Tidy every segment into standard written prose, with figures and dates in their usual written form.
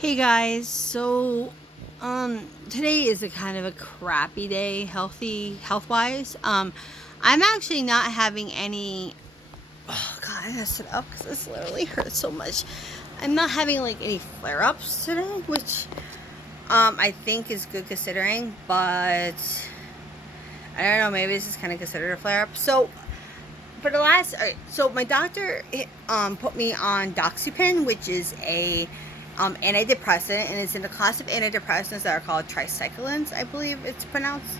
Hey guys, today is a kind of a crappy day, health wise. I'm actually not having any. Oh God, I gotta sit up because this literally hurts so much. I'm not having like any flare ups today, which I think is good considering, but I don't know. Maybe this is kind of considered a flare up. So for the last, so my doctor put me on Doxepin, which is a antidepressant, and it's in the class of antidepressants that are called tricyclines, I believe it's pronounced.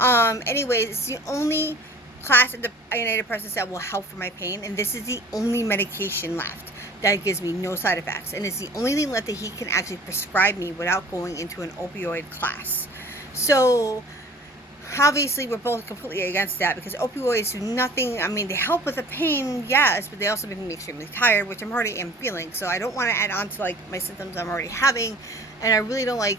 Anyways, it's the only class of the antidepressants that will help for my pain, and this is the only medication left that gives me no side effects, and it's the only thing left that he can actually prescribe me without going into an opioid class. So obviously we're both completely against that because opioids do nothing. I mean, they help with the pain, yes, but they also make me extremely tired, which I'm already am feeling. So I don't want to add on to like my symptoms I'm already having, and I really don't like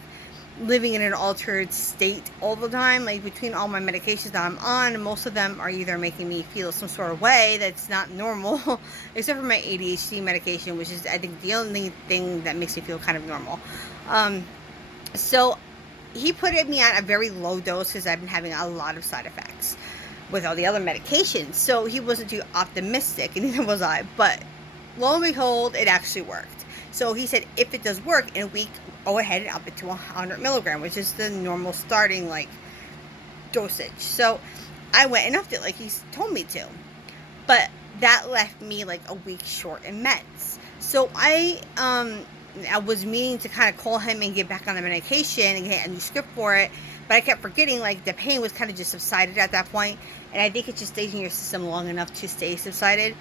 living in an altered state all the time. Like between all my medications that I'm on, most of them are either making me feel some sort of way that's not normal, except for my ADHD medication, which is I think the only thing that makes me feel kind of normal. Um, so he put me on a very low dose because I've been having a lot of side effects with all the other medications. So he wasn't too optimistic, and neither was I. But lo and behold, it actually worked. So he said, if it does work in a week, go ahead and up it to 100 milligram, which is the normal starting like dosage. So I went and upped it like he told me to. But that left me like a week short in meds. So I was meaning to kind of call him and get back on the medication and get a new script for it, but I kept forgetting. Like the pain was kind of just subsided at that point, and I think it just stays in your system long enough to stay subsided.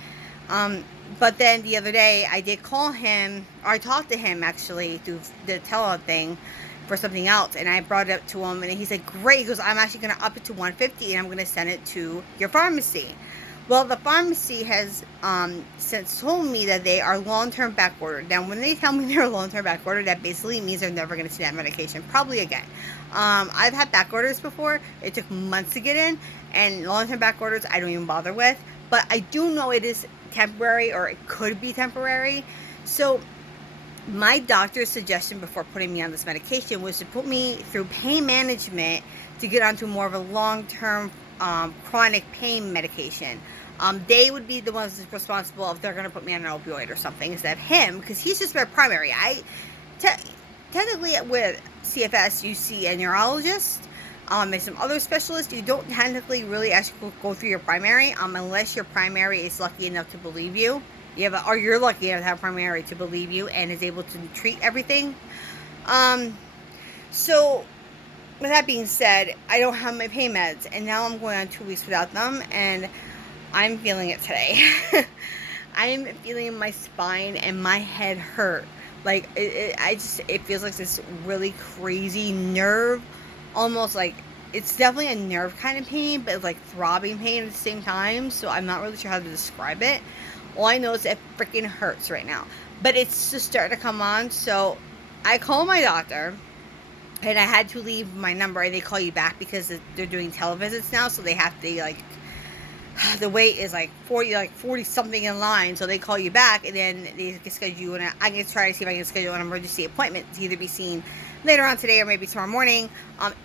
But then the other day I did call him, or I talked to him actually through the tele thing for something else, and I brought it up to him, and he said, "Great." He goes, "I'm actually going to up it to 150, and I'm going to send it to your pharmacy." Well, the pharmacy has since told me that they are long-term back ordered. Now, when they tell me they're long-term back ordered, that basically means they're never going to see that medication, probably again. I've had back orders before. It took months to get in, and long-term back orders I don't even bother with. But I do know it is temporary, or it could be temporary. So my doctor's suggestion before putting me on this medication was to put me through pain management to get onto more of a long-term chronic pain medication. They would be the ones responsible if they're going to put me on an opioid or something instead of him, because he's just my primary. Technically with CFS you see a neurologist and some other specialists. You don't technically really actually go through your primary unless your primary is lucky enough to believe you. Or you're lucky enough to have a primary to believe you and is able to treat everything. So with that being said, I don't have my pain meds, and now I'm going on 2 weeks without them, and I'm feeling it today. I am feeling my spine and my head hurt. Like it feels like this really crazy nerve, almost like it's definitely a nerve kind of pain, but it's like throbbing pain at the same time. So I'm not really sure how to describe it. All I know is it freaking hurts right now, but it's just starting to come on. So I call my doctor, and I had to leave my number, and they call you back because they're doing televisits now, so they have to like the wait is like 40 something in line, so they call you back, and then they can schedule you, and I can try to see if I can schedule an emergency appointment to either be seen later on today or maybe tomorrow morning,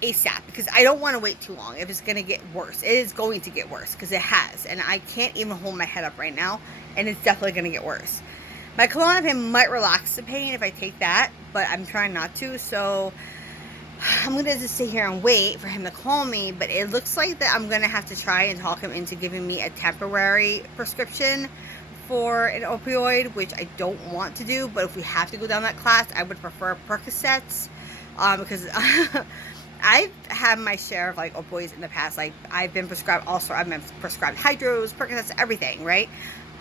ASAP, because I don't want to wait too long if it's going to get worse. It is going to get worse because it has, and I can't even hold my head up right now, and it's definitely going to get worse. My Klonopin might relax the pain if I take that, but I'm trying not to, so I'm going to just sit here and wait for him to call me. But it looks like that I'm going to have to try and talk him into giving me a temporary prescription for an opioid, which I don't want to do. But if we have to go down that class, I would prefer Percocets, because I've had my share of like opioids in the past. Like I've been prescribed hydros, Percocets, everything, right?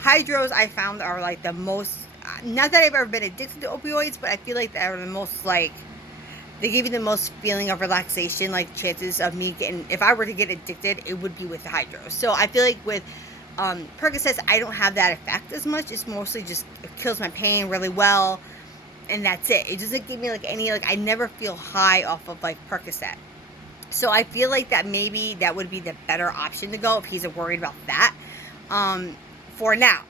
Hydros I found are like the most, not that I've ever been addicted to opioids, but I feel like they're the most like, they give you the most feeling of relaxation, like chances of me getting, if I were to get addicted, it would be with the hydros. So I feel like with Percocets, I don't have that effect as much. It's mostly just, it kills my pain really well, and that's it. It doesn't give me like any, like I never feel high off of like Percocet. So I feel like that maybe that would be the better option to go if he's worried about that, for now.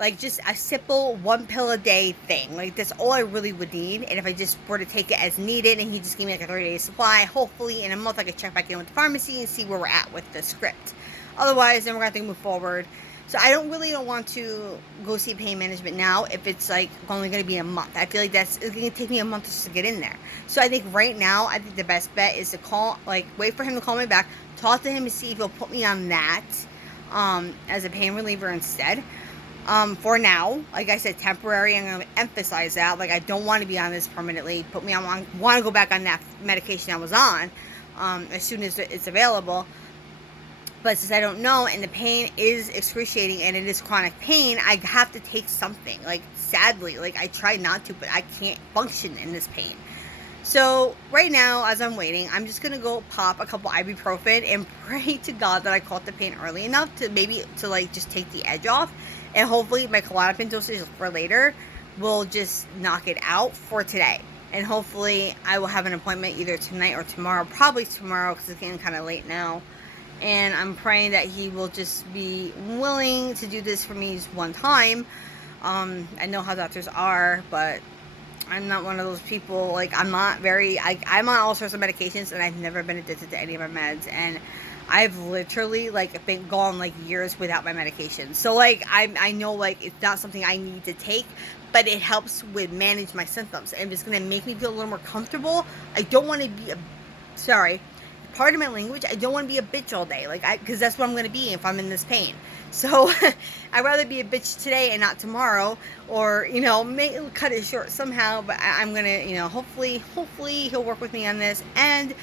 like just a simple 1 pill a day thing. Like that's all I really would need. And if I just were to take it as needed and he just gave me like a 30-day supply, hopefully in a month I could check back in with the pharmacy and see where we're at with the script. Otherwise, then we're going to have to move forward. So I don't want to go see pain management now if it's like only going to be a month. I feel like it's going to take me a month just to get in there. So I think right now, I think the best bet is to wait for him to call me back, talk to him and see if he'll put me on that as a pain reliever instead. For now, like I said, temporary. I'm going to emphasize that. Like I don't want to be on this permanently. Put me on. Want to go back on that medication I was on as soon as it's available. But since I don't know, and the pain is excruciating, and it is chronic pain, I have to take something. Like, sadly, like, I try not to, but I can't function in this pain. So, right now, as I'm waiting, I'm just going to go pop a couple ibuprofen and pray to God that I caught the pain early enough to just take the edge off. And hopefully, my Klonopin dosage for later will just knock it out for today. And hopefully, I will have an appointment either tonight or tomorrow. Probably tomorrow, because it's getting kind of late now. And I'm praying that he will just be willing to do this for me just one time. I know how doctors are, but I'm not one of those people. Like, I'm on all sorts of medications, and I've never been addicted to any of my meds. And I've literally, like, been gone, like, years without my medication. So, like, I know, like, it's not something I need to take, but it helps with manage my symptoms. And it's going to make me feel a little more comfortable. I don't want to be pardon my language, I don't want to be a bitch all day, because that's what I'm going to be if I'm in this pain. So, I'd rather be a bitch today and not tomorrow, or, cut it short somehow, but I'm going to, hopefully he'll work with me on this. And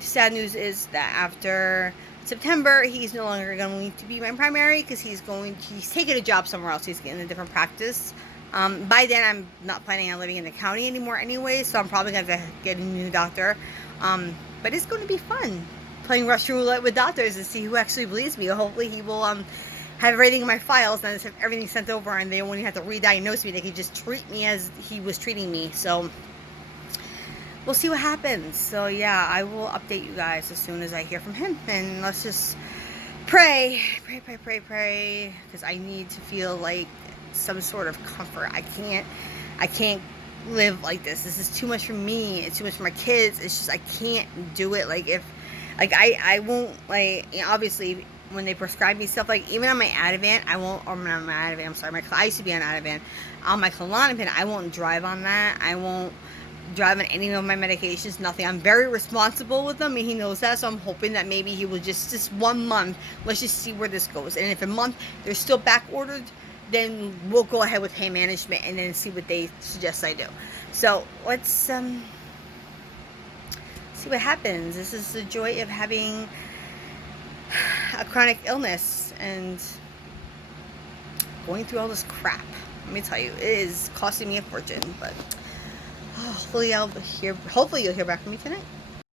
sad news is that after September, he's no longer going to be my primary, because he's taking a job somewhere else. He's getting a different practice. By then, I'm not planning on living in the county anymore anyway, so I'm probably going to have to get a new doctor. But it's going to be fun playing Russian roulette with doctors to see who actually believes me. Hopefully he will have everything in my files and have everything sent over, and they won't even have to re-diagnose me. They can just treat me as he was treating me. So we'll see what happens. So yeah, I will update you guys as soon as I hear from him. And let's just pray, because I need to feel like some sort of comfort. I can't live like this. This is too much for me. It's too much for my kids. It's just, I can't do it. I won't, obviously when they prescribe me stuff, like even on my Ativan, I used to be on Ativan. On my Klonopin, I won't drive on that. I won't drive on any of my medications, nothing. I'm very responsible with them, and he knows that, so I'm hoping that maybe he will just 1 month, let's just see where this goes. And if a month they're still back ordered, then we'll go ahead with pain management and then see what they suggest I do. So let's see what happens. This is the joy of having a chronic illness and going through all this crap. Let me tell you, it is costing me a fortune, but hopefully you'll hear back from me tonight.